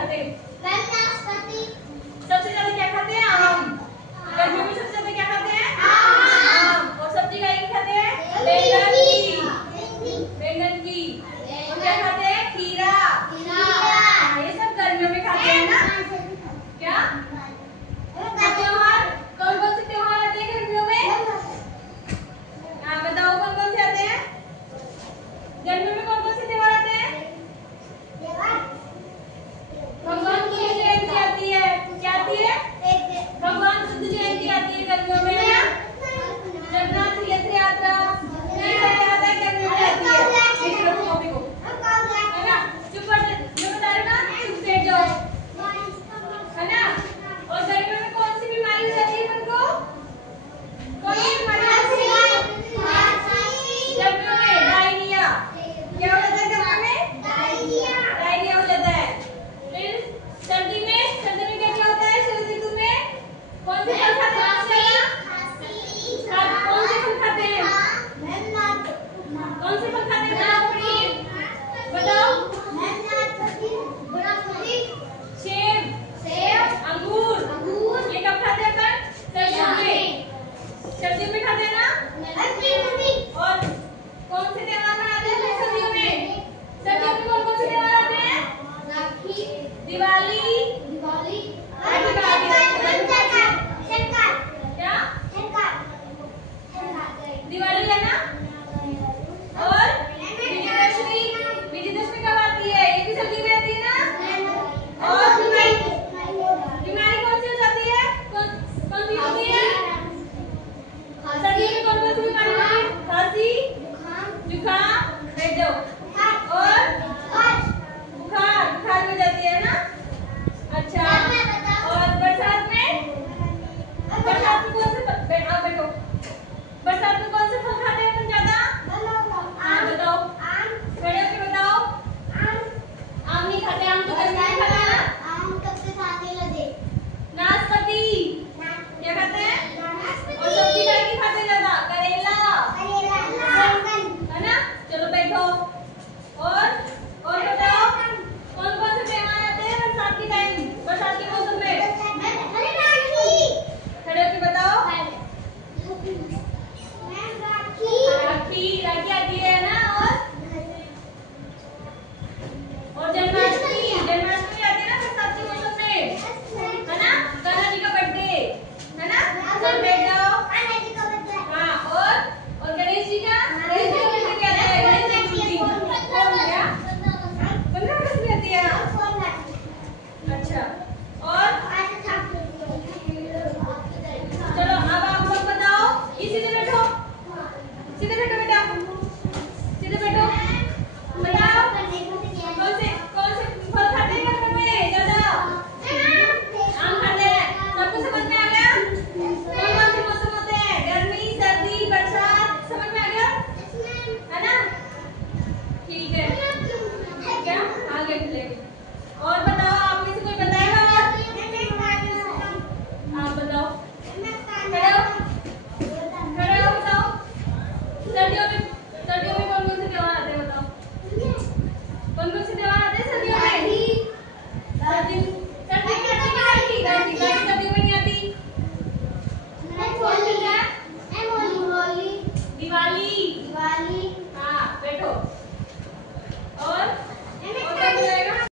खाते हैं? सबसे ज्यादा क्या खाते हैं? आम। गर्मियों में सबसे ज्यादा क्या खाते हैं? आम। और सब्जी का खाते हैं? बैंगन की। और क्या खाते हैं? खीरा। ये सब गर्मियों में खाते हैं ना? क्या त्योहार, कौन कौन से त्योहार आते हैं गर्मियों में? बताओ कौन कौन से आते हैं गर्मियों में? कौन कौन से त्योहार आते हैं? भगवान बुद्ध जयंती आती है। क्या आती है? भगवान बुद्ध जयंती आती है गर्मियों में, है ना? जगन्नाथ रथ यात्रा याद है गर्मियों में आती है। है ना? जो बता रहे ना चुप बैठ जाओ, है ना? और गर्मियों में कौन सी बीमारी हो जाती है तुमको? कौन सी बीमारी होती है गर्मियों में? डायरिया। क्या हो जाता है गर्मियों में? डायरिया हो जाता है। फिर सर्दी में क्या क्या होता है? सर्दी ऋतु में कौन से फल खाते हैं? कौन से फल खाते हैं? कौन से फल खाते हैं? बताओ। सेब, अंगूर। ये कब खाते हैं अपन? सर्दियों में खाते हैं ना? और कौन से त्योहार मनाते हैं सर्दियों में? सर्दियों में कौन कौन से त्योहार आते हैं? दिवाली,